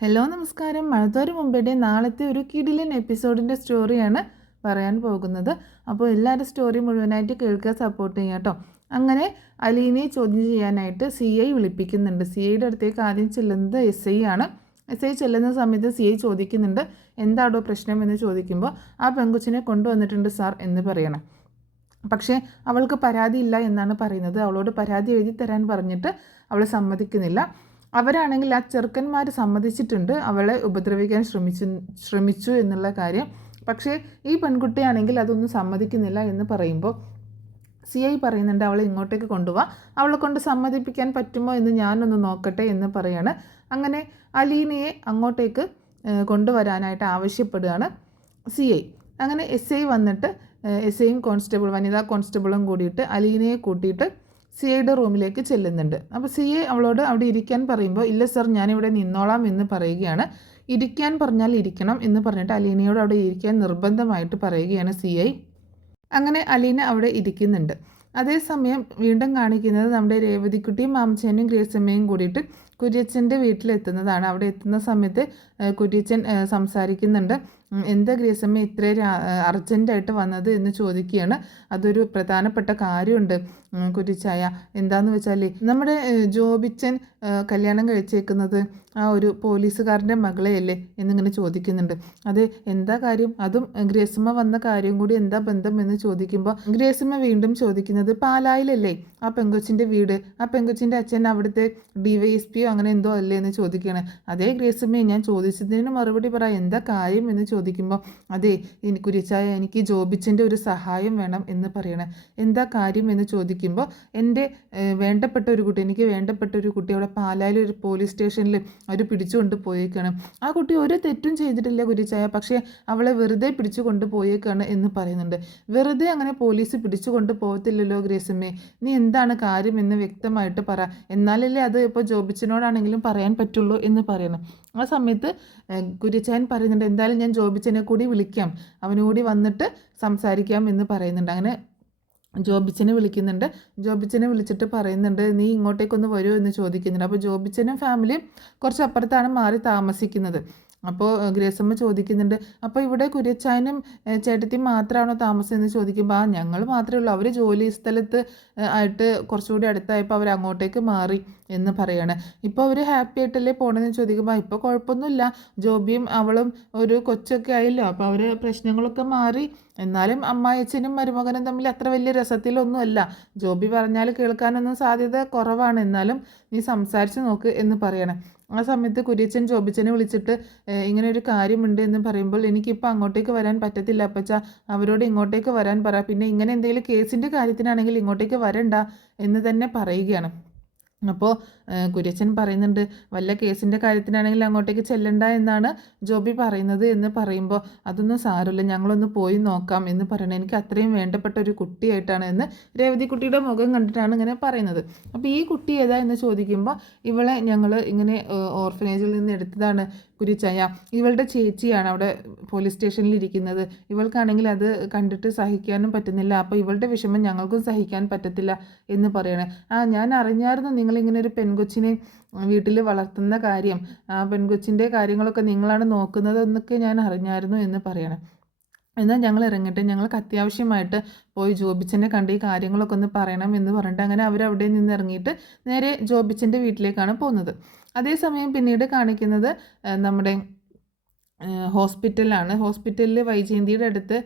Hello നമസ്കാരം. മഴത്തോര് മുമ്പയുടെ നാളത്തെ ഒരു കിടിലൻ എപ്പിസോഡിൻ്റെ സ്റ്റോറിയാണ് പറയാൻ പോകുന്നത്. അപ്പോൾ എല്ലാവരും സ്റ്റോറി മുഴുവനായിട്ട് കേൾക്കുക, സപ്പോർട്ട് ചെയ്യുക കേട്ടോ. അങ്ങനെ അലീനെ ചോദ്യം ചെയ്യാനായിട്ട് CI വിളിപ്പിക്കുന്നുണ്ട്. CIയുടെ അടുത്തേക്ക് ആദ്യം ചെല്ലുന്നത് SI ആണ്. SI ചെല്ലുന്ന സമയത്ത് CI ചോദിക്കുന്നുണ്ട്, എന്താണോ പ്രശ്നം എന്ന് ചോദിക്കുമ്പോൾ ആ പെങ്കുച്ചിനെ കൊണ്ടുവന്നിട്ടുണ്ട് സാർ എന്ന് പറയണം. പക്ഷേ അവൾക്ക് പരാതിയില്ല എന്നാണ് പറയുന്നത്. അവളോട് പരാതി എഴുതി തരാൻ പറഞ്ഞിട്ട് അവൾ സമ്മതിക്കുന്നില്ല. അവരാണെങ്കിൽ ആ ചെറുക്കന്മാർ സമ്മതിച്ചിട്ടുണ്ട് അവളെ ഉപദ്രവിക്കാൻ ശ്രമിച്ചു എന്നുള്ള കാര്യം. പക്ഷേ ഈ പെൺകുട്ടിയാണെങ്കിൽ അതൊന്നും സമ്മതിക്കുന്നില്ല എന്ന് പറയുമ്പോൾ CI പറയുന്നുണ്ട്, അവളെ ഇങ്ങോട്ടേക്ക് കൊണ്ടുപോവാം, അവളെ കൊണ്ട് സമ്മതിപ്പിക്കാൻ പറ്റുമോ എന്ന് ഞാനൊന്ന് നോക്കട്ടെ എന്ന് പറയാണ്. അങ്ങനെ അലീനയെ അങ്ങോട്ടേക്ക് കൊണ്ടുവരാനായിട്ട് ആവശ്യപ്പെടുകയാണ് CI. അങ്ങനെ SI വന്നിട്ട് SIയും വനിതാ കോൺസ്റ്റബിളും കൂടിയിട്ട് അലീനയെ കൂട്ടിയിട്ട് CIയുടെ റൂമിലേക്ക് ചെല്ലുന്നുണ്ട്. അപ്പോൾ CI അവളോട് അവിടെ ഇരിക്കാൻ പറയുമ്പോൾ, ഇല്ല സർ ഞാനിവിടെ നിന്നോളാം എന്ന് പറയുകയാണ്. ഇരിക്കാൻ പറഞ്ഞാൽ ഇരിക്കണം എന്ന് പറഞ്ഞിട്ട് അലീനയോട് അവിടെ ഇരിക്കാൻ നിർബന്ധമായിട്ട് പറയുകയാണ് CI. അങ്ങനെ അലീന അവിടെ ഇരിക്കുന്നുണ്ട്. അതേസമയം വീണ്ടും കാണിക്കുന്നത് നമ്മുടെ രേവതിക്കുട്ടിയും മാമച്ചനും ഗ്രേസമ്മയും കൂടിയിട്ട് കുര്യച്ചൻ്റെ വീട്ടിലെത്തുന്നതാണ്. അവിടെ എത്തുന്ന സമയത്ത് കുര്യച്ചൻ സംസാരിക്കുന്നുണ്ട്. എന്താ ഗ്രേസമ്മ ഇത്ര അർജൻറ്റായിട്ട് വന്നത് എന്ന് ചോദിക്കുകയാണ്. അതൊരു പ്രധാനപ്പെട്ട കാര്യമുണ്ട് കുര്യച്ചായ. എന്താണെന്ന് വെച്ചാൽ നമ്മുടെ ജോബിച്ചൻ കല്യാണം കഴിച്ചേക്കുന്നത് ആ ഒരു പോലീസുകാരൻ്റെ മകളെയല്ലേ എന്നിങ്ങനെ ചോദിക്കുന്നുണ്ട്. അത് എന്താ കാര്യം, അതും ഗ്രേസമ്മ വന്ന കാര്യം കൂടി എന്താ ബന്ധം എന്ന് ചോദിക്കുമ്പോൾ ഗ്രേസമ്മ വീണ്ടും ചോദിക്കുന്നത്, പാലായിലല്ലേ ആ പെങ്കൊച്ചിൻ്റെ വീട്, ആ പെങ്കൊച്ചിൻ്റെ അച്ഛൻ അവിടുത്തെ DYSPയോ അങ്ങനെ എന്തോ അല്ലേ എന്ന് ചോദിക്കുകയാണ്. അതേ ഗ്രേസമ്മയെ ഞാൻ ചോദിച്ചതിന് മറുപടി പറ, എന്താ കാര്യം എന്ന് ചോദിക്കുമ്പോൾ, അതെ കുര്യച്ചായ എനിക്ക് ജോബിച്ചൻ്റെ ഒരു സഹായം വേണം എന്ന് പറയണേ. എന്താ കാര്യം എന്ന് ചോദിക്കുമ്പോൾ, എൻ്റെ വേണ്ടപ്പെട്ട ഒരു കുട്ടി, എനിക്ക് വേണ്ടപ്പെട്ട ഒരു കുട്ടി അവിടെ പാലായിൽ ഒരു പോലീസ് സ്റ്റേഷനിൽ അവർ പിടിച്ചുകൊണ്ട് പോയേക്കാണ്. ആ കുട്ടി ഒരു തെറ്റും ചെയ്തിട്ടില്ല കുര്യച്ചായ, പക്ഷേ അവളെ വെറുതെ പിടിച്ചു കൊണ്ടുപോയേക്കാണ് എന്ന് പറയുന്നുണ്ട്. വെറുതെ അങ്ങനെ പോലീസ് പിടിച്ചു കൊണ്ട് പോകത്തില്ലല്ലോ ഗ്രേസമ്മേ, നീ എന്താണ് കാര്യം എന്ന് വ്യക്തമായിട്ട് പറ, എന്നാലല്ലേ അത് ഇപ്പോൾ ജോബിച്ചനോടാണെങ്കിലും പറയാൻ പറ്റുള്ളൂ എന്ന് പറയണം. ആ സമയത്ത് കുര്യച്ചായൻ പറയുന്നുണ്ട്, എന്തായാലും ഞാൻ ജോബിച്ചനെ കൂടി വിളിക്കാം, അവനുകൂടി വന്നിട്ട് സംസാരിക്കാം എന്ന് പറയുന്നുണ്ട്. അങ്ങനെ ജോബിച്ചനെ വിളിക്കുന്നുണ്ട്. ജോബിച്ചനെ വിളിച്ചിട്ട് പറയുന്നുണ്ട്, നീ ഇങ്ങോട്ടേക്കൊന്ന് വരുമോ എന്ന് ചോദിക്കുന്നുണ്ട്. അപ്പോൾ ജോബിച്ചനും ഫാമിലിയും കുറച്ച് അപ്പുറത്താണ് മാറി താമസിക്കുന്നത്. അപ്പോൾ ഗ്രേസമ്മ ചോദിക്കുന്നുണ്ട്, അപ്പോൾ ഇവിടെ കുര്യച്ചായനും ചേട്ടത്തിയും മാത്രമാണോ താമസം എന്ന് ചോദിക്കുമ്പോൾ, ഞങ്ങൾ മാത്രമേ ഉള്ളൂ, അവർ ജോലി സ്ഥലത്ത് ആയിട്ട് കുറച്ചുകൂടി അടുത്തായപ്പോൾ അവർ അങ്ങോട്ടേക്ക് മാറി എന്ന് പറയാണ്. ഇപ്പോൾ അവർ ഹാപ്പി ആയിട്ടല്ലേ പോകണമെന്ന് ചോദിക്കുമ്പോൾ, ഇപ്പോൾ കുഴപ്പമൊന്നുമില്ല, ജോബിയും അവളും ഒരു കൊച്ചൊക്കെ ആയില്ലോ, അപ്പോൾ അവർ പ്രശ്നങ്ങളൊക്കെ മാറി, എന്നാലും അമ്മായച്ചനും മരുമകനും തമ്മിൽ അത്ര വലിയ രസത്തിലൊന്നുമല്ല, ജോബി പറഞ്ഞാൽ കേൾക്കാനൊന്നും സാധ്യത കുറവാണ്, എന്നാലും നീ സംസാരിച്ച് നോക്ക് എന്ന് പറയണം. ആ സമയത്ത് കുര്യച്ചൻ ജോബിച്ചനെ വിളിച്ചിട്ട് ഇങ്ങനെ ഒരു കാര്യമുണ്ട് എന്ന് പറയുമ്പോൾ, എനിക്കിപ്പോൾ അങ്ങോട്ടേക്ക് വരാൻ പറ്റത്തില്ല അപ്പച്ച, അവരോട് ഇങ്ങോട്ടേക്ക് വരാൻ പറ, പിന്നെ ഇങ്ങനെ എന്തെങ്കിലും കേസിൻ്റെ കാര്യത്തിനാണെങ്കിൽ ഇങ്ങോട്ടേക്ക് വരണ്ട എന്ന് തന്നെ പറയുകയാണ്. അപ്പോൾ കുര്യച്ചൻ പറയുന്നുണ്ട്, വല്ല കേസിൻ്റെ കാര്യത്തിനാണെങ്കിൽ അങ്ങോട്ടേക്ക് ചെല്ലണ്ട എന്നാണ് ജോബി പറയുന്നത് എന്ന് പറയുമ്പോൾ, അതൊന്നും സാരമില്ല, ഞങ്ങളൊന്ന് പോയി നോക്കാം എന്ന് പറയണത്, എനിക്ക് അത്രയും വേണ്ടപ്പെട്ട ഒരു കുട്ടിയായിട്ടാണ് എന്ന് രേവതിക്കുട്ടിയുടെ മുഖം കണ്ടിട്ടാണ് ഇങ്ങനെ പറയുന്നത്. അപ്പോൾ ഈ കുട്ടി ഏതാ എന്ന് ചോദിക്കുമ്പോൾ, ഇവളെ ഞങ്ങൾ ഇങ്ങനെ ഓർഫനേജിൽ നിന്ന് എടുത്തതാണ് കുര്യച്ചായ, ഇവളുടെ ചേച്ചിയാണ് അവിടെ പോലീസ് സ്റ്റേഷനിൽ ഇരിക്കുന്നത്, ഇവൾക്കാണെങ്കിൽ അത് കണ്ടിട്ട് സഹിക്കാനും പറ്റുന്നില്ല, അപ്പോൾ ഇവളുടെ വിഷമം ഞങ്ങൾക്കും സഹിക്കാൻ പറ്റത്തില്ല എന്ന് പറയണേ. ഞാൻ അറിഞ്ഞായിരുന്നു നിങ്ങളിങ്ങനെ ഒരു പെൺകൊച്ചിനെ വീട്ടിൽ വളർത്തുന്ന കാര്യം, ആ പെൺകൊച്ചിൻ്റെ കാര്യങ്ങളൊക്കെ നിങ്ങളാണ് നോക്കുന്നത് എന്നൊക്കെ ഞാൻ അറിഞ്ഞായിരുന്നു എന്ന് പറയണം. എന്നാൽ ഞങ്ങൾ ഇറങ്ങട്ടെ, ഞങ്ങൾക്ക് അത്യാവശ്യമായിട്ട് പോയി ജോബിച്ചനെ കണ്ട് ഈ കാര്യങ്ങളൊക്കെ ഒന്ന് പറയണം എന്ന് പറഞ്ഞിട്ട് അങ്ങനെ അവരവിടെ നിന്ന് ഇറങ്ങിയിട്ട് നേരെ ജോബിച്ചൻ്റെ വീട്ടിലേക്കാണ് പോകുന്നത്. അതേസമയം പിന്നീട് കാണിക്കുന്നത് നമ്മുടെ ഹോസ്പിറ്റലിലാണ്. ഹോസ്പിറ്റലിൽ വൈജയന്തിയുടെ അടുത്ത്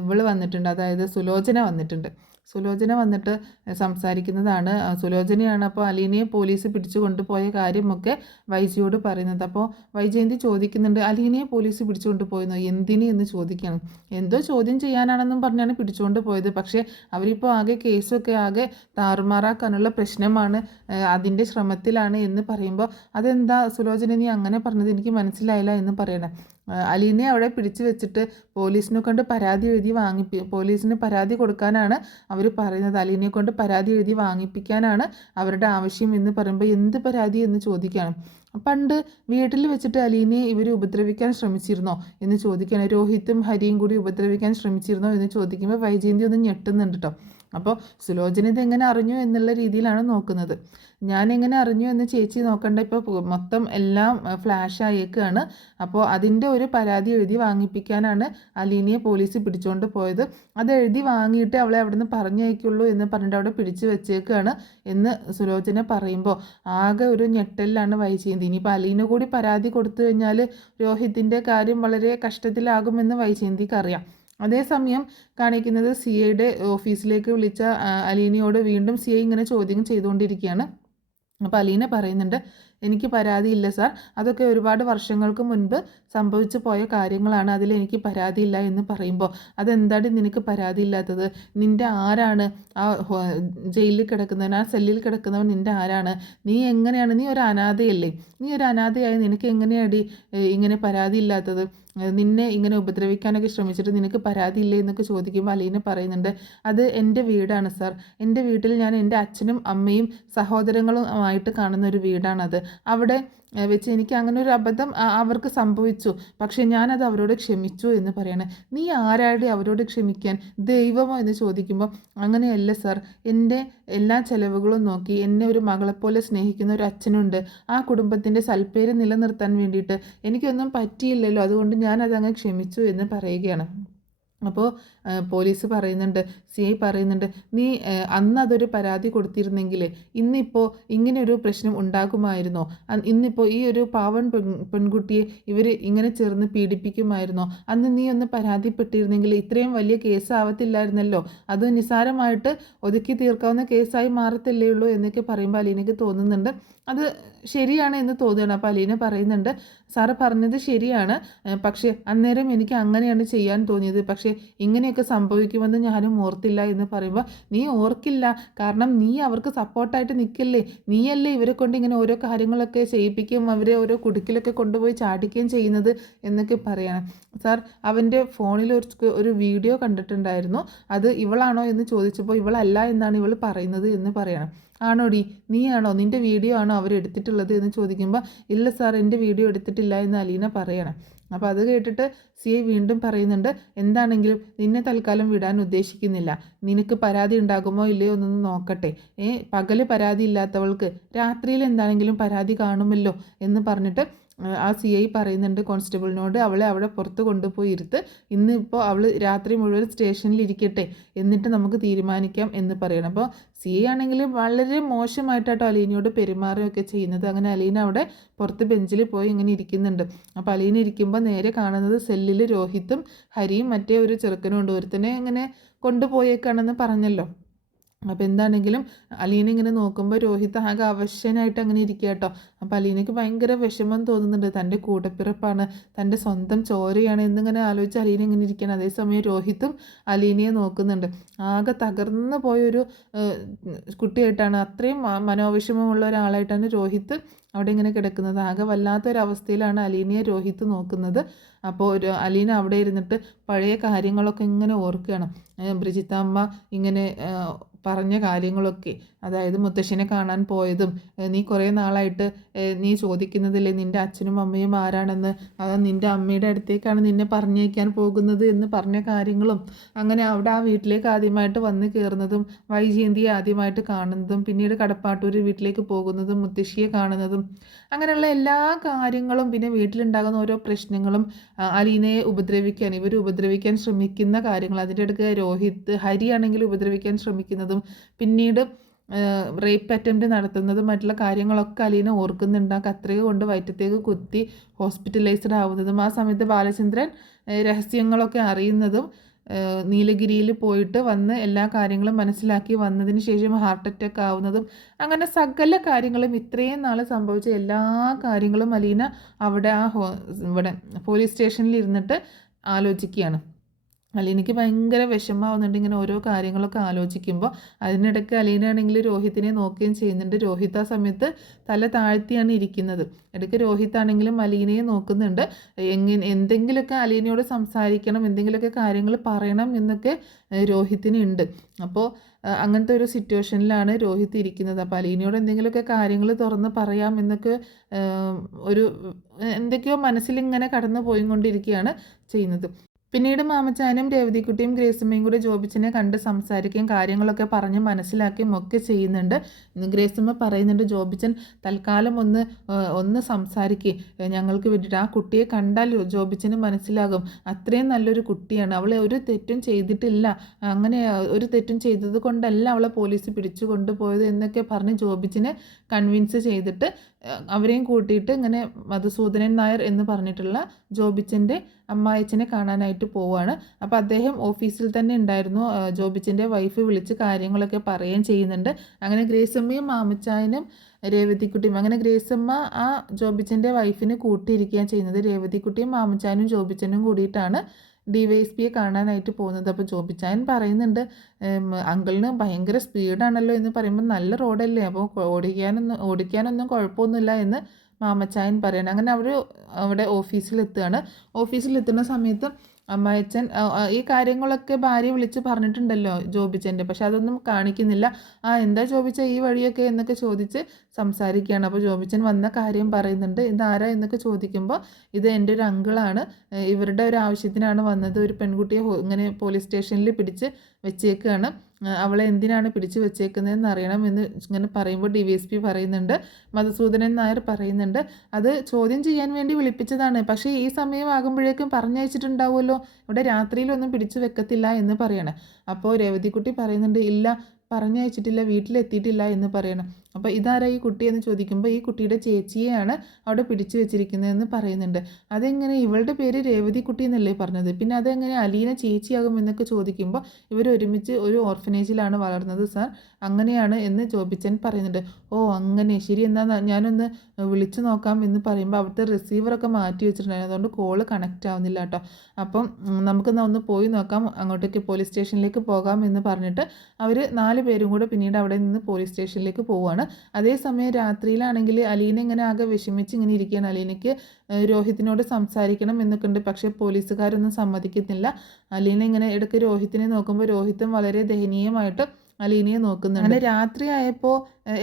ഇവള് വന്നിട്ടുണ്ട്, അതായത് സുലോചന വന്നിട്ടുണ്ട്. സുലോചന വന്നിട്ട് സംസാരിക്കുന്നതാണ്. സുലോചനയാണ് അപ്പോൾ അലീനയെ പോലീസ് പിടിച്ചു കൊണ്ടുപോയ കാര്യമൊക്കെ വൈജിയോട് പറയുന്നത്. അപ്പോൾ വൈജയന്തി ചോദിക്കുന്നുണ്ട്, അലീനയെ പോലീസ് പിടിച്ചു കൊണ്ടുപോയെന്നോ, എന്തിന് എന്ന് ചോദിക്കുകയാണ്. എന്തോ ചോദ്യം ചെയ്യാനാണെന്നും പറഞ്ഞാണ് പിടിച്ചുകൊണ്ട് പോയത്, പക്ഷേ അവരിപ്പോൾ ആകെ കേസൊക്കെ ആകെ താറുമാറാക്കാനുള്ള പ്രശ്നമാണ്, അതിൻ്റെ ശ്രമത്തിലാണ് എന്ന് പറയുമ്പോൾ, അതെന്താ സുലോചന നീ അങ്ങനെ പറഞ്ഞത്, എനിക്ക് മനസ്സിലായില്ല എന്ന് പറയണം. അലീനയെ അവിടെ പിടിച്ചു വെച്ചിട്ട് പോലീസിനെ കൊണ്ട് പരാതി എഴുതി പോലീസിന് പരാതി കൊടുക്കാനാണ് അവർ പറയുന്നത്, അലീനയെ കൊണ്ട് പരാതി എഴുതി വാങ്ങിപ്പിക്കാനാണ് അവരുടെ ആവശ്യം എന്ന് പറയുമ്പോൾ, എന്ത് പരാതി എന്ന് ചോദിക്കുകയാണ്. പണ്ട് വീട്ടിൽ വെച്ചിട്ട് അലീനയെ ഇവർ ഉപദ്രവിക്കാൻ ശ്രമിച്ചിരുന്നോ എന്ന് ചോദിക്കുകയാണ്. രോഹിത്തും ഹരിയും കൂടി ഉപദ്രവിക്കാൻ ശ്രമിച്ചിരുന്നോ എന്ന് ചോദിക്കുമ്പോൾ വൈജയന്തി ഒന്ന് ഞെട്ടുന്നുണ്ട് കേട്ടോ. അപ്പോൾ സുലോചന ഇതെങ്ങനെ അറിഞ്ഞു എന്നുള്ള രീതിയിലാണ് നോക്കുന്നത്. ഞാൻ എങ്ങനെ അറിഞ്ഞു എന്ന് ചേച്ചി നോക്കണ്ട, ഇപ്പോൾ മൊത്തം എല്ലാം ഫ്ലാഷ് ആയേക്കാണ്. അപ്പോൾ അതിൻ്റെ ഒരു പരാതി എഴുതി വാങ്ങിപ്പിക്കാനാണ് അലീനയെ പോലീസ് പിടിച്ചുകൊണ്ട് പോയത്. അത് എഴുതി വാങ്ങിയിട്ട് അവളെ അവിടെ നിന്ന് പറഞ്ഞയക്കുള്ളൂ എന്ന് പറഞ്ഞിട്ട് അവിടെ പിടിച്ചു വെച്ചേക്കാണ് എന്ന് സുലോചന പറയുമ്പോൾ ആകെ ഒരു ഞെട്ടലിലാണ് വൈജയന്തി. ഇനിയിപ്പോൾ അലീന കൂടി പരാതി കൊടുത്തു കഴിഞ്ഞാൽ രോഹിത്തിൻ്റെ കാര്യം വളരെ കഷ്ടത്തിലാകുമെന്ന് വൈജയന്തിക്ക് അറിയാം. അതേസമയം കാണിക്കുന്നത് സി ഐയുടെ ഓഫീസിലേക്ക് വിളിച്ച അലീനയോട് വീണ്ടും സി ഐ ഇങ്ങനെ ചോദ്യം ചെയ്തുകൊണ്ടിരിക്കുകയാണ്. അപ്പോൾ അലീന പറയുന്നുണ്ട്, എനിക്ക് പരാതിയില്ല സാർ, അതൊക്കെ ഒരുപാട് വർഷങ്ങൾക്ക് മുൻപ് സംഭവിച്ചു പോയ കാര്യങ്ങളാണ്, അതിലെനിക്ക് പരാതിയില്ല എന്ന് പറയുമ്പോൾ അതെന്താണ് നിനക്ക് പരാതിയില്ലാത്തത്? നിൻ്റെ ആരാണ് ആ ജയിലിൽ കിടക്കുന്നവൻ, ആ സെല്ലിൽ കിടക്കുന്നവൻ നിൻ്റെ ആരാണ്? നീ എങ്ങനെയാണ്, നീ ഒരു അനാഥയല്ലേ? നീ ഒരു അനാഥയായി നിനക്ക് എങ്ങനെയാണ് ഇങ്ങനെ പരാതിയില്ലാത്തത്? നിന്നെ ഇങ്ങനെ ഉപദ്രവിക്കാനൊക്കെ ശ്രമിച്ചിട്ട് നിനക്ക് പരാതിയില്ലേ എന്നൊക്കെ ചോദിക്കുമ്പോൾ അലീന പറയുന്നുണ്ട്, അത് എൻ്റെ വീടാണ് സാർ, എൻ്റെ വീട്ടിൽ ഞാൻ എൻ്റെ അച്ഛനും അമ്മയും സഹോദരങ്ങളുമായിട്ട് കാണുന്ന ഒരു വീടാണത്. അവിടെ വെച്ച് എനിക്ക് അങ്ങനെ ഒരു അബദ്ധം അവർക്ക് സംഭവിച്ചു, പക്ഷേ ഞാനത് അവരോട് ക്ഷമിച്ചു എന്ന് പറയാണ്. നീ ആരാടി അവരോട് ക്ഷമിക്കാൻ? ദൈവമോ എന്ന് ചോദിക്കുമ്പോൾ അങ്ങനെയല്ല സാർ, എൻ്റെ എല്ലാ ചെലവുകളും നോക്കി എന്നെ ഒരു മകളെപ്പോലെ സ്നേഹിക്കുന്ന ഒരു അച്ഛനുണ്ട്. ആ കുടുംബത്തിൻ്റെ സൽപ്പേര് നിലനിർത്താൻ വേണ്ടിയിട്ട് എനിക്കൊന്നും പറ്റിയില്ലല്ലോ, അതുകൊണ്ട് ഞാനതങ്ങ് ക്ഷമിച്ചു എന്ന് പറയുകയാണ്. അപ്പോൾ പോലീസ് പറയുന്നുണ്ട്, സി ഐ പറയുന്നുണ്ട്, നീ അന്ന് അതൊരു പരാതി കൊടുത്തിരുന്നെങ്കിൽ ഇന്നിപ്പോൾ ഇങ്ങനെയൊരു പ്രശ്നം ഉണ്ടാകുമായിരുന്നോ? ഇന്നിപ്പോൾ ഈ ഒരു പാവൻ പെൺകുട്ടിയെ ഇവർ ഇങ്ങനെ ചേർന്ന് പീഡിപ്പിക്കുമായിരുന്നോ? അന്ന് നീ ഒന്ന് പരാതിപ്പെട്ടിരുന്നെങ്കിൽ ഇത്രയും വലിയ കേസ് ആവത്തില്ലായിരുന്നല്ലോ, അത് നിസ്സാരമായിട്ട് ഒതുക്കി തീർക്കാവുന്ന കേസായി മാറത്തില്ലേ ഉള്ളൂ എന്നൊക്കെ പറയുമ്പോൾ അലീനയ്ക്ക് തോന്നുന്നുണ്ട് അത് ശരിയാണ് എന്ന് തോന്നുകയാണ്. അപ്പോൾ അലീന പറയുന്നുണ്ട്, സാറ് പറഞ്ഞത് ശരിയാണ്, പക്ഷേ അന്നേരം എനിക്ക് അങ്ങനെയാണ് ചെയ്യാൻ തോന്നിയത്, പക്ഷേ ഇങ്ങനെയൊക്കെ സംഭവിക്കുമെന്ന് ഞാനും ഓർത്തില്ല എന്ന് പറയുമ്പോൾ നീ ഓർക്കില്ല, കാരണം നീ അവർക്ക് സപ്പോർട്ടായിട്ട് നിൽക്കില്ലേ, നീയല്ലേ ഇവരെ കൊണ്ട് ഇങ്ങനെ ഓരോ കാര്യങ്ങളൊക്കെ ചെയ്യിപ്പിക്കുകയും അവരെ ഓരോ കുടുക്കിലൊക്കെ കൊണ്ടുപോയി ചാടിക്കുകയും ചെയ്യുന്നത് എന്നൊക്കെ പറയണം. സാർ, അവൻ്റെ ഫോണിൽ ഒരു വീഡിയോ കണ്ടിട്ടുണ്ടായിരുന്നു, അത് ഇവളാണോ എന്ന് ചോദിച്ചപ്പോൾ ഇവളല്ല എന്നാണ് ഇവൾ പറയുന്നത് എന്ന് പറയണം. ആണോടി, നീയാണോ, നിൻ്റെ വീഡിയോ ആണോ അവരെടുത്തിട്ടുള്ളത് എന്ന് ചോദിക്കുമ്പോൾ ഇല്ല സാർ, എൻ്റെ വീഡിയോ എടുത്തിട്ടില്ല എന്ന് അലീന പറയണം. അപ്പോൾ അത് കേട്ടിട്ട് സി ഐ വീണ്ടും പറയുന്നുണ്ട്, എന്താണെങ്കിലും നിന്നെ തൽക്കാലം വിടാൻ ഉദ്ദേശിക്കുന്നില്ല, നിനക്ക് പരാതി ഉണ്ടാകുമോ ഇല്ലയോ എന്നൊന്ന് നോക്കട്ടെ. പകല് പരാതി ഇല്ലാത്തവൾക്ക് രാത്രിയിൽ എന്താണെങ്കിലും പരാതി കാണുമല്ലോ എന്ന് പറഞ്ഞിട്ട് ആ സി ഐ പറയുന്നുണ്ട് കോൺസ്റ്റബിളിനോട്, അവളെ അവിടെ പുറത്ത് കൊണ്ടുപോയി ഇരുത്ത്, ഇന്നിപ്പോൾ അവൾ രാത്രി മുഴുവൻ സ്റ്റേഷനിൽ ഇരിക്കട്ടെ, എന്നിട്ട് നമുക്ക് തീരുമാനിക്കാം എന്ന് പറയണം. അപ്പോൾ സി ഐ ആണെങ്കിൽ വളരെ മോശമായിട്ടാട്ടോ അലീനയോട് പെരുമാറുകയൊക്കെ ചെയ്യുന്നത്. അങ്ങനെ അലീന അവിടെ പുറത്ത് ബെഞ്ചിൽ പോയി ഇങ്ങനെ ഇരിക്കുന്നുണ്ട്. അപ്പോൾ അലീന ഇരിക്കുമ്പോൾ നേരെ കാണുന്നത് സെല്ലിൽ രോഹിത്തും ഹരിയും മറ്റേ ഒരു ചെറുക്കനും ഉണ്ട്. ഒരുത്തനെ ഇങ്ങനെ കൊണ്ടുപോയേക്കാണെന്ന് പറഞ്ഞല്ലോ. അപ്പോൾ എന്താണെങ്കിലും അലീന ഇങ്ങനെ നോക്കുമ്പോൾ രോഹിത് ആകെ അവശനായിട്ട് അങ്ങനെ ഇരിക്കുക കേട്ടോ. അപ്പോൾ അലീനയ്ക്ക് ഭയങ്കര വിഷമം തോന്നുന്നുണ്ട്, തൻ്റെ കൂടപ്പിറപ്പാണ്, തൻ്റെ സ്വന്തം ചോരയാണ് എന്നിങ്ങനെ ആലോചിച്ച് അലീന ഇങ്ങനെ ഇരിക്കുകയാണ്. അതേസമയം രോഹിത്തും അലീനയെ നോക്കുന്നുണ്ട്. ആകെ തകർന്നു പോയൊരു കുട്ടിയായിട്ടാണ്, അത്രയും മനോവിഷമമുള്ള ഒരാളായിട്ടാണ് രോഹിത്ത് അവിടെ ഇങ്ങനെ കിടക്കുന്നത്. ആകെ വല്ലാത്തൊരവസ്ഥയിലാണ് അലീനയെ രോഹിത്ത് നോക്കുന്നത്. അപ്പോൾ അലീന അവിടെ ഇരുന്നിട്ട് പഴയ കാര്യങ്ങളൊക്കെ ഇങ്ങനെ ഓർക്കുകയാണ്. ബ്രിജിത്ത അമ്മ ഇങ്ങനെ പറഞ്ഞ കാര്യങ്ങളൊക്കെ, അതായത് മുത്തശ്ശിനെ കാണാൻ പോയതും, നീ കുറേ നാളായിട്ട് നീ ചോദിക്കുന്നതില്ലേ നിൻ്റെ അച്ഛനും അമ്മയും ആരാണെന്ന്, അത് നിൻ്റെ അമ്മയുടെ അടുത്തേക്കാണ് നിന്നെ പറഞ്ഞേക്കാൻ പോകുന്നത് എന്ന് പറഞ്ഞ കാര്യങ്ങളും, അങ്ങനെ അവിടെ ആ വീട്ടിലേക്ക് ആദ്യമായിട്ട് വന്ന് കയറുന്നതും, വൈജയന്തിയെ ആദ്യമായിട്ട് കാണുന്നതും, പിന്നീട് കടപ്പാട്ടൂർ വീട്ടിലേക്ക് പോകുന്നതും, മുത്തശ്ശിയെ കാണുന്നതും, അങ്ങനെയുള്ള എല്ലാ കാര്യങ്ങളും, പിന്നെ വീട്ടിലുണ്ടാകുന്ന ഓരോ പ്രശ്നങ്ങളും, അലീനയെ ഇവർ ഉപദ്രവിക്കാൻ ശ്രമിക്കുന്ന കാര്യങ്ങൾ, അതിൻ്റെ ഇടയ്ക്ക് രോഹിത്ത് ഹരിയാണെങ്കിൽ ഉപദ്രവിക്കാൻ ശ്രമിക്കുന്നതും, പിന്നീട് റേപ്പ് അറ്റംപ്റ്റ് നടത്തുന്നതും മറ്റുള്ള കാര്യങ്ങളൊക്കെ അലീന ഓർക്കുന്നുണ്ട്. ആ കത്രിക കൊണ്ട് വയറ്റത്തേക്ക് കുത്തി ഹോസ്പിറ്റലൈസ്ഡ് ആവുന്നതും, ആ സമയത്ത് ബാലചന്ദ്രൻ രഹസ്യങ്ങളൊക്കെ അറിയുന്നതും, നീലഗിരിയിൽ പോയിട്ട് വന്ന് എല്ലാ കാര്യങ്ങളും മനസ്സിലാക്കി വന്നതിന് ശേഷം ഹാർട്ട് അറ്റാക്ക് ആവുന്നതും, അങ്ങനെ സകല കാര്യങ്ങളും ഇത്രയും നാൾ സംഭവിച്ച എല്ലാ കാര്യങ്ങളും അലീന അവിടെ ഇവിടെ പോലീസ് സ്റ്റേഷനിൽ ഇരുന്നിട്ട് ആലോചിക്കുകയാണ്. അലീനയ്ക്ക് ഭയങ്കര വിഷമമാവുന്നുണ്ട് ഇങ്ങനെ ഓരോ കാര്യങ്ങളൊക്കെ ആലോചിക്കുമ്പോൾ. അതിനിടയ്ക്ക് അലീന ആണെങ്കിൽ രോഹിത്തിനെ നോക്കുകയും ചെയ്യുന്നുണ്ട്. രോഹിത് ആ സമയത്ത് തല താഴ്ത്തിയാണ് ഇരിക്കുന്നത്. ഇടയ്ക്ക് രോഹിത് ആണെങ്കിലും അലീനയെ നോക്കുന്നുണ്ട്. എന്തെങ്കിലുമൊക്കെ അലീനയോട് സംസാരിക്കണം, എന്തെങ്കിലുമൊക്കെ കാര്യങ്ങൾ പറയണം എന്നൊക്കെ രോഹിത്തിനുണ്ട്. അപ്പോൾ അങ്ങനത്തെ ഒരു സിറ്റുവേഷനിലാണ് രോഹിത് ഇരിക്കുന്നത്. അപ്പോൾ അലീനയോട് എന്തെങ്കിലുമൊക്കെ കാര്യങ്ങൾ തുറന്ന് പറയാം എന്നൊക്കെ ഒരു എന്തൊക്കെയോ മനസ്സിലിങ്ങനെ കടന്നു പോയിക്കൊണ്ടിരിക്കുകയാണ് ചെയ്യുന്നത്. പിന്നീട് മാമച്ചാനും രേവതിക്കുട്ടിയും ഗ്രേസമ്മയും കൂടി ജോബിച്ചിനെ കണ്ട് സംസാരിക്കുകയും കാര്യങ്ങളൊക്കെ പറഞ്ഞ് മനസ്സിലാക്കുകയും ഒക്കെ ചെയ്യുന്നുണ്ട്. ഗ്രേസമ്മ പറയുന്നുണ്ട്, ജോബിച്ചൻ തൽക്കാലം ഒന്ന് സംസാരിക്കുക, ഞങ്ങൾക്ക് വേണ്ടിയിട്ട്. ആ കുട്ടിയെ കണ്ടാൽ ജോബിച്ചന് മനസ്സിലാകും, അത്രയും നല്ലൊരു കുട്ടിയാണ്, അവളെ ഒരു തെറ്റും ചെയ്തിട്ടില്ല, അങ്ങനെ ഒരു തെറ്റും ചെയ്തത് കൊണ്ടല്ല അവളെ പോലീസ് പിടിച്ചു കൊണ്ടുപോയത് എന്നൊക്കെ പറഞ്ഞ് ജോബിച്ചിനെ കൺവിൻസ് ചെയ്തിട്ട് അവരെയും കൂട്ടിയിട്ട് ഇങ്ങനെ മധുസൂദനൻ നായർ എന്ന് പറഞ്ഞിട്ടുള്ള ജോബിച്ചൻ്റെ അമ്മായച്ചനെ കാണാനായിട്ട് പോവുകയാണ്. അപ്പോൾ അദ്ദേഹം ഓഫീസിൽ തന്നെ ഉണ്ടായിരുന്നു. ജോബിച്ചൻ്റെ വൈഫ് വിളിച്ച് കാര്യങ്ങളൊക്കെ പറയുകയും ചെയ്യുന്നുണ്ട്. അങ്ങനെ ഗ്രേസമ്മയും മാമച്ചായനും രേവതിക്കുട്ടിയും, അങ്ങനെ ഗ്രേസമ്മ ആ ജോബിച്ചൻ്റെ വൈഫിന് കൂട്ടിയിരിക്കുകയാണ് ചെയ്യുന്നത്. രേവതിക്കുട്ടിയും മാമച്ചാനും ജോബിച്ചനും കൂടിയിട്ടാണ് DYSPയെ കാണാനായിട്ട് പോകുന്നത്. അപ്പോൾ ജോബിച്ചായൻ പറയുന്നുണ്ട്, അങ്കിളിന് ഭയങ്കര സ്പീഡാണല്ലോ എന്ന് പറയുമ്പോൾ നല്ല റോഡല്ലേ, അപ്പോൾ ഓടിക്കാനൊന്നും കുഴപ്പമൊന്നുമില്ല എന്ന് മാമച്ചായൻ പറയണം. അങ്ങനെ അവർ അവിടെ ഓഫീസിലെത്തുന്ന സമയത്ത് അമ്മായച്ചൻ ഈ കാര്യങ്ങളൊക്കെ ഭാര്യ വിളിച്ച് പറഞ്ഞിട്ടുണ്ടല്ലോ ജോബിച്ചൻ്റെ, പക്ഷെ അതൊന്നും കാണിക്കുന്നില്ല. എന്താ ജോബിച്ച ഈ വഴിയൊക്കെ എന്നൊക്കെ ചോദിച്ച് സംസാരിക്കുകയാണ്. അപ്പോൾ ജോബിച്ചൻ വന്ന കാര്യം പറയുന്നുണ്ട്. ഇതാരാ എന്നൊക്കെ ചോദിക്കുമ്പോൾ ഇത് എൻ്റെ ഒരു അങ്കിളാണ്, ഇവരുടെ ഒരു ആവശ്യത്തിനാണ് വന്നത്, ഒരു പെൺകുട്ടിയെ ഇങ്ങനെ പോലീസ് സ്റ്റേഷനിൽ പിടിച്ച് വെച്ചേക്കുകയാണ്, അവളെ എന്തിനാണ് പിടിച്ചു വെച്ചേക്കുന്നതെന്ന് അറിയണം എന്ന് ഇങ്ങനെ പറയുമ്പോൾ DYSP പറയുന്നുണ്ട്, മധുസൂദനൻ നായർ പറയുന്നുണ്ട്, അത് ചോദ്യം ചെയ്യാൻ വേണ്ടി വിളിപ്പിച്ചതാണ്, പക്ഷേ ഈ സമയമാകുമ്പോഴേക്കും പറഞ്ഞയച്ചിട്ടുണ്ടാവുമല്ലോ, ഇവിടെ രാത്രിയിലൊന്നും പിടിച്ചു വെക്കത്തില്ല എന്ന് പറയണം. അപ്പോൾ രേവതിക്കുട്ടി പറയുന്നുണ്ട്, ഇല്ല പറഞ്ഞയച്ചിട്ടില്ല, വീട്ടിലെത്തിയിട്ടില്ല എന്ന് പറയണം. അപ്പോൾ ഇതാരാ ഈ കുട്ടി എന്ന് ചോദിക്കുമ്പോൾ ഈ കുട്ടിയുടെ ചേച്ചിയെയാണ് അവിടെ പിടിച്ചു വെച്ചിരിക്കുന്നതെന്ന് പറയുന്നുണ്ട്. അതെങ്ങനെ, ഇവളുടെ പേര് രേവതിക്കുട്ടി എന്നല്ലേ പറഞ്ഞത്, പിന്നെ അതെങ്ങനെ അലീന ചേച്ചിയാകും എന്നൊക്കെ ചോദിക്കുമ്പോൾ ഇവരൊരുമിച്ച് ഒരു ഓർഫനേജിലാണ് വളർന്നത് സാർ, അങ്ങനെയാണ് എന്ന് ജോബിച്ചൻ പറയുന്നുണ്ട്. ഓ അങ്ങനെ, ശരി, എന്നാൽ ഞാനൊന്ന് വിളിച്ചു നോക്കാം എന്ന് പറയുമ്പോൾ അവിടുത്തെ റിസീവറൊക്കെ മാറ്റി വെച്ചിട്ടുണ്ടായിരുന്നു, അതുകൊണ്ട് കോള് കണക്റ്റ് ആവുന്നില്ല കേട്ടോ. അപ്പം നമുക്കെന്നാൽ ഒന്ന് പോയി നോക്കാം, അങ്ങോട്ടേക്ക് പോലീസ് സ്റ്റേഷനിലേക്ക് പോകാം എന്ന് പറഞ്ഞിട്ട് അവർ 4 പേരും കൂടെ പിന്നീട് അവിടെ നിന്ന് പോലീസ് സ്റ്റേഷനിലേക്ക് പോവുകയാണ്. അതേസമയം രാത്രിയിലാണെങ്കിൽ അലീന ഇങ്ങനെ ആകെ വിഷമിച്ച് ഇങ്ങനെ ഇരിക്കുകയാണ്. അലീനയ്ക്ക് രോഹിത്തിനോട് സംസാരിക്കണം എന്നൊക്കെ ഉണ്ട്, പക്ഷേ പോലീസുകാരൊന്നും സമ്മതിക്കുന്നില്ല. അലീന ഇങ്ങനെ ഇടയ്ക്ക് രോഹിത്തിനെ നോക്കുമ്പോൾ രോഹിത്തും വളരെ ദയനീയമായിട്ട് അലീനയെ നോക്കുന്നുണ്ട്. അങ്ങനെ രാത്രി ആയപ്പോൾ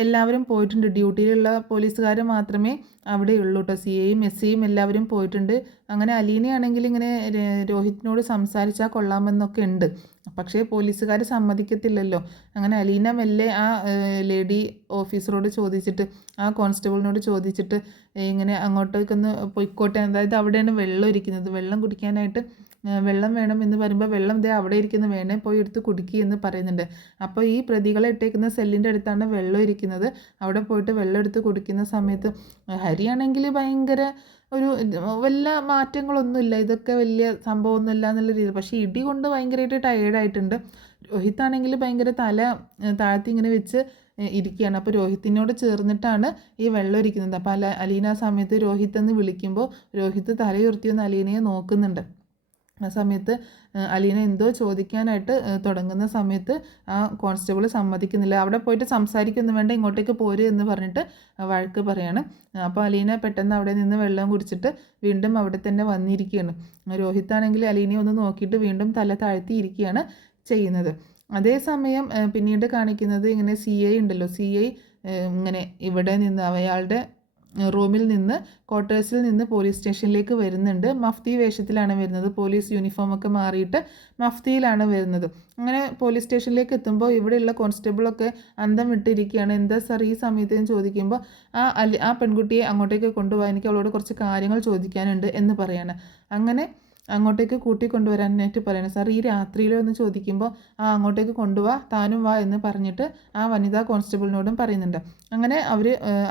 എല്ലാവരും പോയിട്ടുണ്ട്, ഡ്യൂട്ടിയിലുള്ള പോലീസുകാർ മാത്രമേ അവിടെയുള്ളൂ കേട്ടോ. CAയും SIയും എല്ലാവരും പോയിട്ടുണ്ട്. അങ്ങനെ അലീനയാണെങ്കിൽ ഇങ്ങനെ രോഹിത്തിനോട് സംസാരിച്ചാൽ കൊള്ളാമെന്നൊക്കെ ഉണ്ട്, പക്ഷേ പോലീസുകാർ സമ്മതിക്കത്തില്ലല്ലോ. അങ്ങനെ അലീന മെല്ലെ ആ ലേഡി ഓഫീസറോട് ചോദിച്ചിട്ട്, ആ കോൺസ്റ്റബിളിനോട് ചോദിച്ചിട്ട് ഇങ്ങനെ അങ്ങോട്ടേക്കൊന്ന് പൊയ്ക്കോട്ടെ, അതായത് അവിടെയാണ് വെള്ളം ഇരിക്കുന്നത്, വെള്ളം കുടിക്കാനായിട്ട് വെള്ളം വേണം എന്ന് പറയുമ്പോൾ വെള്ളം ദേ അവിടെ ഇരിക്കുന്നു, വേണേ പോയി എടുത്ത് കുടിക്കുക എന്ന് പറയുന്നുണ്ട്. അപ്പോൾ ഈ പ്രതികളെ ഇട്ടേക്കുന്ന സെല്ലിൻ്റെ അടുത്താണ് വെള്ളം ഇരിക്കുന്നത്, അവിടെ പോയിട്ട് വെള്ളം എടുത്ത് കുടിക്കുന്ന സമയത്ത് ഹരിയാണെങ്കിൽ ഭയങ്കര ഒരു വല്ല മാറ്റങ്ങളൊന്നുമില്ല, ഇതൊക്കെ വലിയ സംഭവമൊന്നുമില്ല എന്നുള്ള രീതി, പക്ഷേ ഇടി കൊണ്ട് ഭയങ്കരമായിട്ട് ടയേർഡായിട്ടുണ്ട്. രോഹിത്താണെങ്കിൽ ഭയങ്കര തല താഴ്ത്തി ഇങ്ങനെ വെച്ച് ഇരിക്കുകയാണ്. അപ്പോൾ രോഹിത്തിനോട് ചേർന്നിട്ടാണ് ഈ വെള്ളം ഇരിക്കുന്നത്. അപ്പോൾ അലീന ആ സമയത്ത് രോഹിത്ത് എന്ന് വിളിക്കുമ്പോൾ രോഹിത്ത് തലയുയർത്തിയൊന്ന് അലീനയെ നോക്കുന്നുണ്ട്. ആ സമയത്ത് അലീന എന്തോ ചോദിക്കാനായിട്ട് തുടങ്ങുന്ന സമയത്ത് ആ കോൺസ്റ്റബിൾ സമ്മതിക്കുന്നില്ല. അവിടെ പോയിട്ട് സംസാരിക്കൊന്നും വേണ്ട, ഇങ്ങോട്ടേക്ക് പോര് എന്ന് പറഞ്ഞിട്ട് വഴക്ക് പറയാണ്. അപ്പോൾ അലീന പെട്ടെന്ന് അവിടെ നിന്ന് വെള്ളം കുടിച്ചിട്ട് വീണ്ടും അവിടെ തന്നെ വന്നിരിക്കുകയാണ്. രോഹിത്താണെങ്കിൽ അലീനയെ ഒന്ന് നോക്കിയിട്ട് വീണ്ടും തല താഴ്ത്തിയിരിക്കുകയാണ് ചെയ്യുന്നത്. അതേസമയം പിന്നീട് കാണിക്കുന്നത് ഇങ്ങനെ CI ഉണ്ടല്ലോ, CI ഇങ്ങനെ ഇവിടെ നിന്ന് അയാളുടെ റൂമിൽ നിന്ന് ക്വാർട്ടേഴ്സിൽ നിന്ന് പോലീസ് സ്റ്റേഷനിലേക്ക് വരുന്നുണ്ട്. മഫ്തി വേഷത്തിലാണ് വരുന്നത്, പോലീസ് യൂണിഫോമൊക്കെ മാറിയിട്ട് മഫ്തിയിലാണ് വരുന്നത്. അങ്ങനെ പോലീസ് സ്റ്റേഷനിലേക്ക് എത്തുമ്പോൾ ഇവിടെയുള്ള കോൺസ്റ്റബിളൊക്കെ അന്തം വിട്ടിരിക്കുകയാണ്. എന്താ സാർ ഈ സമയത്ത് എന്ന് ചോദിക്കുമ്പോൾ ആ പെൺകുട്ടിയെ അങ്ങോട്ടേക്ക് കൊണ്ടുപോകാൻ, എനിക്ക് അവളോട് കുറച്ച് കാര്യങ്ങൾ ചോദിക്കാനുണ്ട് എന്ന് പറയാണ്. അങ്ങനെ അങ്ങോട്ടേക്ക് കൂട്ടിക്കൊണ്ടുവരാനായിട്ട് പറയണം. സാർ ഈ രാത്രിയിലോ എന്ന് ചോദിക്കുമ്പോൾ അങ്ങോട്ടേക്ക് കൊണ്ടുപോവാ, താനും വാ എന്ന് പറഞ്ഞിട്ട് ആ വനിതാ കോൺസ്റ്റബിളിനോടും പറയുന്നുണ്ട്. അങ്ങനെ അവർ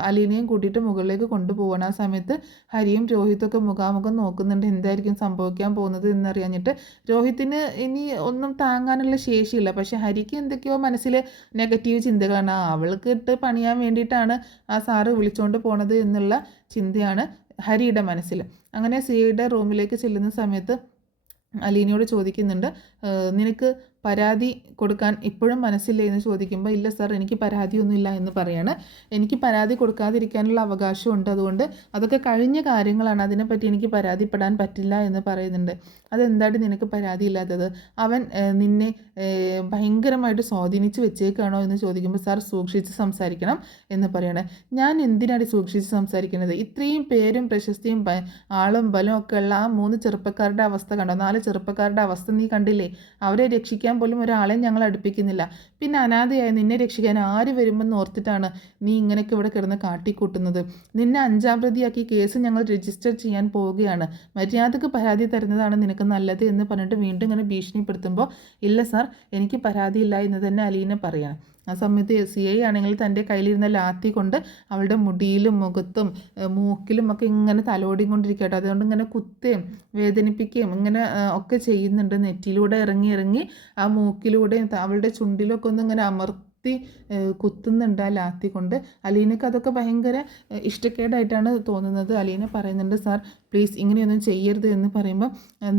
അലീനയും കൂട്ടിയിട്ട് മുകളിലേക്ക് കൊണ്ടുപോകണം. ആ സമയത്ത് ഹരിയും രോഹിത്തൊക്കെ മുഖാമുഖം നോക്കുന്നുണ്ട്, എന്തായിരിക്കും സംഭവിക്കാൻ പോകുന്നത് എന്നറിയാഞ്ഞിട്ട്. രോഹിത്തിന് ഇനി ഒന്നും താങ്ങാനുള്ള ശേഷിയില്ല, പക്ഷേ ഹരിക്ക് എന്തൊക്കെയോ മനസ്സിൽ നെഗറ്റീവ് ചിന്തകളാണ്, അവൾക്ക് ഇട്ട് പണിയാൻ വേണ്ടിയിട്ടാണ് ആ സാറ് വിളിച്ചുകൊണ്ട് പോണത് എന്നുള്ള ചിന്തയാണ് ഹരിയുടെ മനസ്സിൽ. അങ്ങനെ CIയുടെ റൂമിലേക്ക് ചെല്ലുന്ന സമയത്ത് അലീനയോട് ചോദിക്കുന്നുണ്ട്, നിനക്ക് പരാതി കൊടുക്കാൻ ഇപ്പോഴും മനസ്സില്ലേ എന്ന് ചോദിക്കുമ്പോൾ ഇല്ല സാർ എനിക്ക് പരാതിയൊന്നുമില്ല എന്ന് പറയാണ്. എനിക്ക് പരാതി കൊടുക്കാതിരിക്കാനുള്ള അവകാശമുണ്ട്, അതുകൊണ്ട് അതൊക്കെ കഴിഞ്ഞ കാര്യങ്ങളാണ്, അതിനെപ്പറ്റി എനിക്ക് പരാതിപ്പെടാൻ പറ്റില്ല എന്ന് പറയുന്നുണ്ട്. അതെന്താണ് നിനക്ക് പരാതി ഇല്ലാത്തത്? അവൻ നിന്നെ ഭയങ്കരമായിട്ട് സ്വാധീനിച്ച് വെച്ചേക്കാണോ എന്ന് ചോദിക്കുമ്പോൾ സാർ സൂക്ഷിച്ച് സംസാരിക്കണം എന്ന് പറയണേ. ഞാൻ എന്തിനാണ് സൂക്ഷിച്ച് സംസാരിക്കുന്നത്? ഇത്രയും പേരും പ്രശസ്തിയും ആളും ബലവും ഒക്കെ ഉള്ള ആ 3 ചെറുപ്പക്കാരുടെ അവസ്ഥ കണ്ടോ? 4 ചെറുപ്പക്കാരുടെ അവസ്ഥ നീ കണ്ടില്ലേ? അവരെ രക്ഷിക്കാൻ പോലും ഒരാളെ ഞങ്ങൾ അടുപ്പിക്കുന്നില്ല. പിന്നെ അനാഥയായി നിന്നെ രക്ഷിക്കാൻ ആര് വരുമെന്ന് ഓർത്തിട്ടാണ് നീ ഇങ്ങനെയൊക്കെ ഇവിടെ കിടന്ന് കാട്ടിക്കൂട്ടുന്നത്? നിന്നെ 5-ാം പ്രതിയാക്കി കേസ് ഞങ്ങൾ രജിസ്റ്റർ ചെയ്യാൻ പോവുകയാണ്. മര്യാദക്ക് പരാതി തരുന്നതാണ് നിനക്ക് നല്ലത് എന്ന് പറഞ്ഞിട്ട് വീണ്ടും ഇങ്ങനെ ഭീഷണിപ്പെടുത്തുമ്പോൾ ഇല്ല സാർ എനിക്ക് പരാതിയില്ല എന്ന് തന്നെ അലീന പറയണം. ആ സമയത്ത് CI ആണെങ്കിൽ തൻ്റെ കയ്യിലിരുന്ന ലാത്തി കൊണ്ട് അവളുടെ മുടിയിലും മുഖത്തും മൂക്കിലും ഒക്കെ ഇങ്ങനെ തലോടിയും കൊണ്ടിരിക്കട്ടെ. അതുകൊണ്ട് ഇങ്ങനെ കുത്തുകയും വേദനിപ്പിക്കുകയും ഇങ്ങനെ ഒക്കെ ചെയ്യുന്നുണ്ട്. നെറ്റിയിലൂടെ ഇറങ്ങി ആ മൂക്കിലൂടെയും അവളുടെ ചുണ്ടിലൊക്കെ ഒന്ന് ഇങ്ങനെ അമർത്തി കുത്തുന്നുണ്ട് ആ ലാത്തി കൊണ്ട്. അലീനക്ക് അതൊക്കെ ഭയങ്കര ഇഷ്ടക്കേടായിട്ടാണ് തോന്നുന്നത്. അലീന പറയുന്നുണ്ട് സാർ പ്ലീസ് ഇങ്ങനെയൊന്നും ചെയ്യരുത് എന്ന് പറയുമ്പോൾ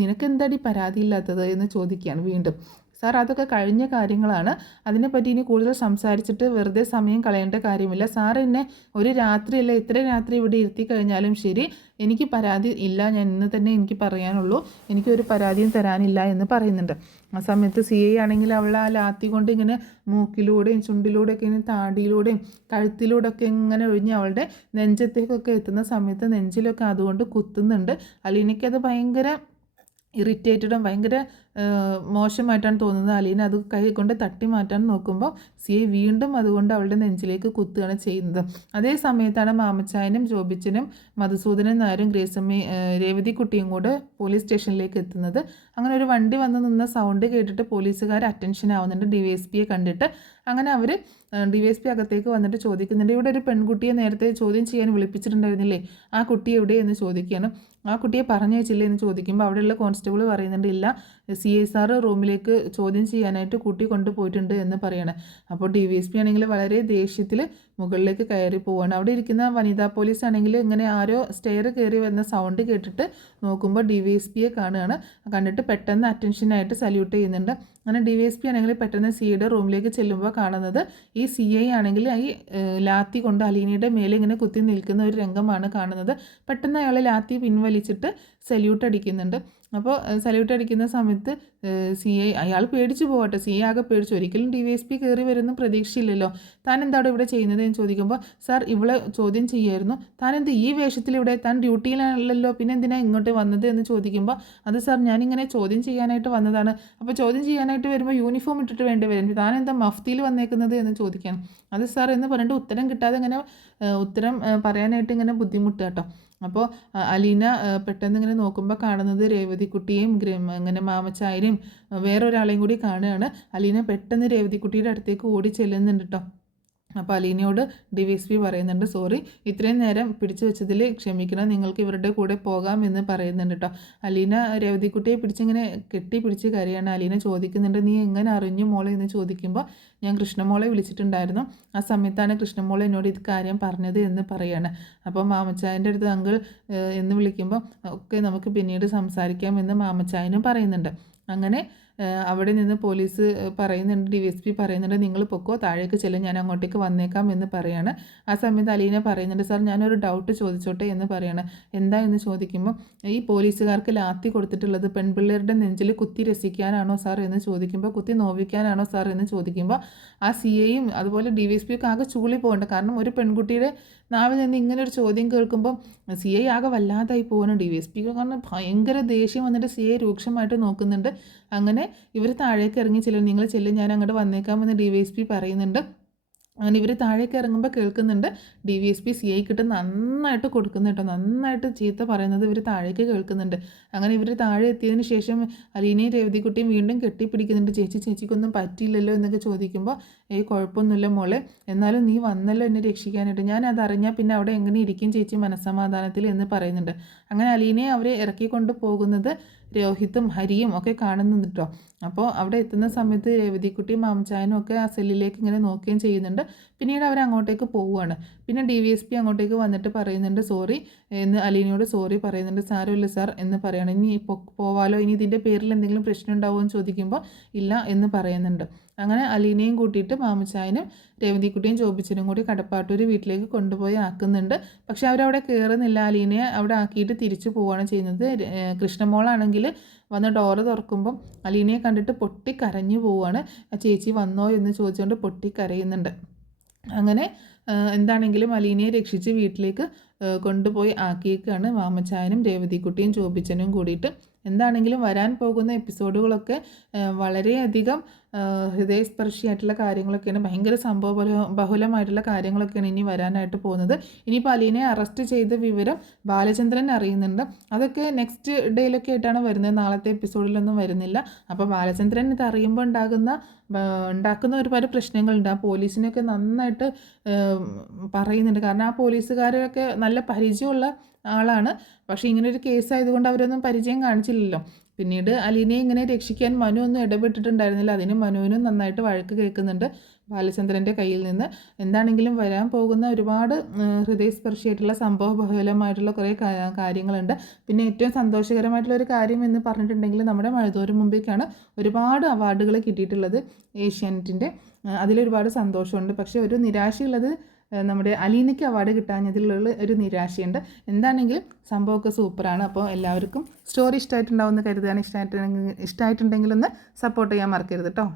നിനക്ക് എന്താടി പരാതിയില്ലാത്തത് എന്ന് ചോദിക്കുകയാണ് വീണ്ടും. സാർ അതൊക്കെ കഴിഞ്ഞ കാര്യങ്ങളാണ്, അതിനെപ്പറ്റി ഇനി കൂടുതൽ സംസാരിച്ചിട്ട് വെറുതെ സമയം കളയേണ്ട കാര്യമില്ല. സാർ എന്നെ ഒരു രാത്രിയല്ല ഇത്ര രാത്രി ഇവിടെ ഇരുത്തി കഴിഞ്ഞാലും ശരി എനിക്ക് പരാതി ഇല്ല, ഞാൻ ഇന്ന് തന്നെ എനിക്ക് പറയാനുള്ളൂ, എനിക്കൊരു പരാതിയും തരാനില്ല എന്ന് പറയുന്നുണ്ട്. ആ സമയത്ത് CI ആണെങ്കിൽ അവൾ ആ ലാത്തി കൊണ്ട് ഇങ്ങനെ മൂക്കിലൂടെയും ചുണ്ടിലൂടെയൊക്കെ ഇങ്ങനെ താടിയിലൂടെയും കഴുത്തിലൂടെയൊക്കെ ഇങ്ങനെ ഒഴിഞ്ഞ് അവളുടെ നെഞ്ചത്തേക്കൊക്കെ എത്തുന്ന സമയത്ത് നെഞ്ചിലൊക്കെ അതുകൊണ്ട് കുത്തുന്നുണ്ട്. അലീനയ്ക്കത് ഭയങ്കര ഇറിറ്റേറ്റഡും ഭയങ്കര മോശമായിട്ടാണ് തോന്നുന്നത്. അലീന അത് കൈ കൊണ്ട് തട്ടി മാറ്റാൻ നോക്കുമ്പോൾ CI വീണ്ടും അതുകൊണ്ട് അവളുടെ നെഞ്ചിലേക്ക് കുത്തുകയാണ് ചെയ്യുന്നത്. അതേ സമയത്താണ് മാമച്ചായനും ജോബിച്ചനും മധുസൂദനൻ നായരും രേവതിക്കുട്ടിയും കൂടെ പോലീസ് സ്റ്റേഷനിലേക്ക് എത്തുന്നത്. അങ്ങനെ ഒരു വണ്ടി വന്ന് നിന്ന സൗണ്ട് കേട്ടിട്ട് പോലീസുകാർ അറ്റൻഷൻ ആവുന്നുണ്ട് DYSPയെ കണ്ടിട്ട്. അങ്ങനെ അവർ DYSP അകത്തേക്ക് വന്നിട്ട് ചോദിക്കുന്നുണ്ട്, ഇവിടെ ഒരു പെൺകുട്ടിയെ നേരത്തെ ചോദ്യം ചെയ്യാൻ വിളിപ്പിച്ചിട്ടുണ്ടായിരുന്നില്ലേ, ആ കുട്ടി എവിടെ എന്ന് ചോദിക്കുകയാണ്. ആ കുട്ടിയെ പറഞ്ഞയച്ചില്ലേ എന്ന് ചോദിക്കുമ്പോൾ അവിടെയുള്ള കോൺസ്റ്റബിൾ പറയുന്നുണ്ട് ഇല്ല, CI സാറ് റൂമിലേക്ക് ചോദ്യം ചെയ്യാനായിട്ട് കൂട്ടി കൊണ്ടുപോയിട്ടുണ്ട് എന്ന് പറയണം. അപ്പോൾ DYSP ആണെങ്കിൽ വളരെ ദേഷ്യത്തിൽ മുകളിലേക്ക് കയറി പോവുകയാണ്. അവിടെ ഇരിക്കുന്ന വനിതാ പോലീസ് ആണെങ്കിൽ ഇങ്ങനെ ആരോ സ്റ്റെയർ കയറി വരുന്ന സൗണ്ട് കേട്ടിട്ട് നോക്കുമ്പോൾ DYSPയെ കാണുകയാണ്. കണ്ടിട്ട് പെട്ടെന്ന് അറ്റൻഷനായിട്ട് സല്യൂട്ട് ചെയ്യുന്നുണ്ട്. അങ്ങനെ DYSP ആണെങ്കിൽ പെട്ടെന്ന് CIയുടെ റൂമിലേക്ക് ചെല്ലുമ്പോൾ കാണുന്നത് ഈ CI ആണെങ്കിൽ ഈ ലാത്തി കൊണ്ട് അലീനയുടെ മേലെ ഇങ്ങനെ കുത്തി നിൽക്കുന്ന ഒരു രംഗമാണ് കാണുന്നത്. പെട്ടെന്ന് അയാൾ ലാത്തി പിൻവലിച്ചിട്ട് സല്യൂട്ട് അടിക്കുന്നുണ്ട്. അപ്പോൾ സല്യൂട്ട് അടിക്കുന്ന സമയത്ത് CI അയാൾ പേടിച്ച് പോകട്ടെ, CI ആകെ പേടിച്ചു. ഒരിക്കലും DYSP കയറി വരുന്ന പ്രതീക്ഷയില്ലല്ലോ. താൻ എന്താണ് ഇവിടെ ചെയ്യുന്നത് എന്ന് ചോദിക്കുമ്പോൾ സാർ ഇവളെ ചോദ്യം ചെയ്യായിരുന്നു, താൻ എന്ത് ഈ വേഷത്തിൽ ഇവിടെ, താൻ ഡ്യൂട്ടിയിലാണല്ലോ, പിന്നെ എന്തിനാണ് ഇങ്ങോട്ട് വന്നത് എന്ന് ചോദിക്കുമ്പോൾ അത് സാർ ഞാനിങ്ങനെ ചോദ്യം ചെയ്യാനായിട്ട് വന്നതാണ്. അപ്പോൾ ചോദ്യം ചെയ്യാനായിട്ട് വരുമ്പോൾ യൂണിഫോം ഇട്ടിട്ട് വേണ്ടി വരും, താൻ എന്താ മഫ്തിയിൽ വന്നേക്കുന്നത് എന്ന് ചോദിക്കാൻ. അത് സാർ എന്ന് പറഞ്ഞിട്ട് ഉത്തരം കിട്ടാതെ ഇങ്ങനെ ഉത്തരം പറയാനായിട്ട് ഇങ്ങനെ ബുദ്ധിമുട്ട് കേട്ടോ. അപ്പോൾ അലീന പെട്ടെന്ന് ഇങ്ങനെ നോക്കുമ്പോൾ കാണുന്നത് രേവതിക്കുട്ടിയെയും ഇങ്ങനെ മാമച്ചായനെയും വേറൊരാളെയും കൂടി കാണുകയാണ്. അലീന പെട്ടെന്ന് രേവതിക്കുട്ടിയുടെ അടുത്തേക്ക് ഓടി ചെല്ലുന്നുണ്ട് കേട്ടോ. അപ്പോൾ അലീനയോട് DYSP പറയുന്നുണ്ട് സോറി, ഇത്രയും നേരം പിടിച്ചു വെച്ചതിൽ ക്ഷമിക്കണം, നിങ്ങൾക്ക് ഇവരുടെ കൂടെ പോകാം എന്ന് പറയുന്നുണ്ട് കേട്ടോ. അലീന രേവതിക്കുട്ടിയെ പിടിച്ചിങ്ങനെ കെട്ടിപ്പിടിച്ച് കരയാണ്. അലീന ചോദിക്കുന്നുണ്ട് നീ എങ്ങനെ അറിഞ്ഞു മോളെ എന്ന് ചോദിക്കുമ്പോൾ ഞാൻ കൃഷ്ണമോളെ വിളിച്ചിട്ടുണ്ടായിരുന്നു, ആ സമയത്താണ് കൃഷ്ണമോളെ എന്നോട് ഇത് കാര്യം പറഞ്ഞത് എന്ന് പറയാണ്. അപ്പോൾ മാമച്ചായൻ്റെ അടുത്ത് അങ്കിൾ എന്ന് വിളിക്കുമ്പോൾ ഒക്കെ നമുക്ക് പിന്നീട് സംസാരിക്കാം എന്ന് മാമച്ചായനും പറയുന്നുണ്ട്. അങ്ങനെ അവിടെ നിന്ന് പോലീസ് പറയുന്നുണ്ട്, DYSP പറയുന്നുണ്ട് നിങ്ങൾ പൊക്കോ, താഴേക്ക് ചെല്ലും, ഞാൻ അങ്ങോട്ടേക്ക് വന്നേക്കാം എന്ന് പറയാണ്. ആ സമയത്ത് അലീന പറയുന്നുണ്ട് സാർ ഞാനൊരു ഡൗട്ട് ചോദിച്ചോട്ടെ എന്ന് പറയാണ്. എന്താ എന്ന് ചോദിക്കുമ്പോൾ ഈ പോലീസുകാർക്ക് ലാത്തി കൊടുത്തിട്ടുള്ളത് പെൺപിള്ളേരുടെ നെഞ്ചിൽ കുത്തി രസിക്കാനാണോ സാർ എന്ന് ചോദിക്കുമ്പോൾ, കുത്തി നോവിക്കാനാണോ സാർ എന്ന് ചോദിക്കുമ്പോൾ ആ CIയും അതുപോലെ DYSP ഒക്കെ ആകെ ചൂളി പോകേണ്ട. കാരണം ഒരു പെൺകുട്ടിയുടെ നാവിൽ നിന്ന് ഇങ്ങനെ ഒരു ചോദ്യം കേൾക്കുമ്പോൾ CI ആകെ വല്ലാതായി പോകണം. DYSP കാരണം ഭയങ്കര ദേഷ്യം വന്നിട്ട് CI രൂക്ഷമായിട്ട് നോക്കുന്നുണ്ട്. അങ്ങനെ ഇവർ താഴേക്ക് ഇറങ്ങി ചെല്ലും, നിങ്ങൾ ചെല്ലും, ഞാൻ അങ്ങോട്ട് വന്നേക്കാമെന്ന് DYSP പറയുന്നുണ്ട്. അങ്ങനെ ഇവർ താഴേക്ക് ഇറങ്ങുമ്പോൾ കേൾക്കുന്നുണ്ട് DYSP CIക്കിട്ട് നന്നായിട്ട് കൊടുക്കുന്നു കേട്ടോ, നന്നായിട്ട് ചീത്ത പറയുന്നത് ഇവർ താഴേക്ക് കേൾക്കുന്നുണ്ട്. അങ്ങനെ ഇവർ താഴെ എത്തിയതിന് ശേഷം അലീനയും രേവതിക്കുട്ടിയും വീണ്ടും കെട്ടിപ്പിടിക്കുന്നുണ്ട്. ചേച്ചിക്കൊന്നും പറ്റിയില്ലല്ലോ എന്നൊക്കെ ചോദിക്കുമ്പോൾ കുഴപ്പമൊന്നുമില്ല മോളെ, എന്നാലും നീ വന്നല്ലോ എന്നെ രക്ഷിക്കാനായിട്ട്, ഞാൻ അതറിഞ്ഞാൽ പിന്നെ അവിടെ എങ്ങനെ ഇരിക്കും ചേച്ചി മനസ്സമാധാനത്തിൽ എന്ന് പറയുന്നുണ്ട്. അങ്ങനെ അലീനയെ അവരെ ഇറക്കിക്കൊണ്ട് പോകുന്നത് രോഹിത്തും ഹരിയും ഒക്കെ കാണുന്നുണ്ട് കേട്ടോ. അപ്പോൾ അവിടെ എത്തുന്ന സമയത്ത് രേവതിക്കുട്ടിയും മാമച്ചായനും ഒക്കെ ആ സെല്ലിലേക്ക് ഇങ്ങനെ നോക്കുകയും ചെയ്യുന്നുണ്ട്. പിന്നീട് അവർ അങ്ങോട്ടേക്ക് പോവുകയാണ്. പിന്നെ DVSP അങ്ങോട്ടേക്ക് വന്നിട്ട് പറയുന്നുണ്ട് സോറി എന്ന് അലീനയോട് സോറി പറയുന്നുണ്ട്. സാരമില്ല സാർ എന്ന് പറയണം. ഇനി പോവാലോ, ഇനി ഇതിൻ്റെ പേരിൽ എന്തെങ്കിലും പ്രശ്നം ഉണ്ടാവുമോ എന്ന് ചോദിക്കുമ്പോൾ ഇല്ല എന്ന് പറയുന്നുണ്ട്. അങ്ങനെ അലീനയും കൂട്ടിയിട്ട് മാമച്ചായനും രേവതിക്കുട്ടിയും ജോബിച്ചനും കൂടി കടപ്പാട്ടൂർ വീട്ടിലേക്ക് കൊണ്ടുപോയി ആക്കുന്നുണ്ട്. പക്ഷെ അവരവിടെ കയറുന്നില്ല. അലീനയെ അവിടെ ആക്കിയിട്ട് തിരിച്ചു പോവുകയാണ് ചെയ്യുന്നത്. കൃഷ്ണമോളാണെങ്കിൽ വന്ന് ഡോറ് തുറക്കുമ്പം അലീനയെ കണ്ടിട്ട് പൊട്ടിക്കരഞ്ഞു പോവുകയാണ്. ചേച്ചി വന്നോ എന്ന് ചോദിച്ചുകൊണ്ട് പൊട്ടിക്കരയുന്നുണ്ട്. അങ്ങനെ എന്താണെങ്കിലും അലീനയെ രക്ഷിച്ച് വീട്ടിലേക്ക് കൊണ്ടുപോയി ആക്കിയേക്കാണ് മാമച്ചായനും രേവതിക്കുട്ടിയും ജോബിച്ചനും കൂടിയിട്ട്. എന്താണെങ്കിലും വരാൻ പോകുന്ന എപ്പിസോഡുകളൊക്കെ വളരെയധികം ഹൃദയസ്പർശിയായിട്ടുള്ള കാര്യങ്ങളൊക്കെയാണ്, ഭയങ്കര ബഹുലമായിട്ടുള്ള കാര്യങ്ങളൊക്കെയാണ് ഇനി വരാനായിട്ട് പോകുന്നത്. ഇനിയിപ്പോൾ അലീനയെ അറസ്റ്റ് ചെയ്ത വിവരം ബാലചന്ദ്രൻ അറിയുന്നുണ്ട്. അതൊക്കെ നെക്സ്റ്റ് ഡേയിലൊക്കെ ആയിട്ടാണ് വരുന്നത്, നാളത്തെ എപ്പിസോഡിലൊന്നും വരുന്നില്ല. അപ്പോൾ ബാലചന്ദ്രൻ ഇത് അറിയുമ്പോൾ ഉണ്ടാക്കുന്ന ഒരുപാട് പ്രശ്നങ്ങളുണ്ട്. ആ പോലീസിനൊക്കെ നന്നായിട്ട് പറയുന്നുണ്ട്. കാരണം ആ പോലീസുകാരൊക്കെ നല്ല പരിചയമുള്ള ആളാണ്. പക്ഷേ ഇങ്ങനൊരു കേസ് ആയതുകൊണ്ട് അവരൊന്നും പരിചയം കാണിച്ചില്ലല്ലോ. പിന്നീട് അലീനയെ ഇങ്ങനെ രക്ഷിക്കാൻ മനു ഒന്നും ഇടപെട്ടിട്ടുണ്ടായിരുന്നില്ല. അതിന് മനുവിനും നന്നായിട്ട് വഴക്ക് കേൾക്കുന്നുണ്ട് ബാലചന്ദ്രൻ്റെ കയ്യിൽ നിന്ന്. എന്താണെങ്കിലും വരാൻ പോകുന്ന ഒരുപാട് ഹൃദയസ്പർശിയായിട്ടുള്ള സംഭവബഹുലമായിട്ടുള്ള കുറേ കാര്യങ്ങളുണ്ട്. പിന്നെ ഏറ്റവും സന്തോഷകരമായിട്ടുള്ള ഒരു കാര്യം എന്ന് പറഞ്ഞിട്ടുണ്ടെങ്കിൽ നമ്മുടെ മഴതോരും മുമ്പേക്കാണ് ഒരുപാട് അവാർഡുകൾ കിട്ടിയിട്ടുള്ളത് ഏഷ്യാനെറ്റിൻ്റെ. അതിലൊരുപാട് സന്തോഷമുണ്ട്. പക്ഷേ ഒരു നിരാശയുള്ളത് നമ്മുടെ അലീനയ്ക്ക് അവാർഡ് കിട്ടാഞ്ഞതിലുള്ള ഒരു നിരാശയുണ്ട്. എന്താണെങ്കിലും സംഭവമൊക്കെ സൂപ്പറാണ്. അപ്പോൾ എല്ലാവർക്കും സ്റ്റോറി ഇഷ്ടമായിട്ടുണ്ടാവുമെന്ന് കരുതുകയാണ്. ഇഷ്ടമായിട്ടുണ്ടെങ്കിൽ ഒന്ന് സപ്പോർട്ട് ചെയ്യാൻ മറക്കരുത് കേട്ടോ.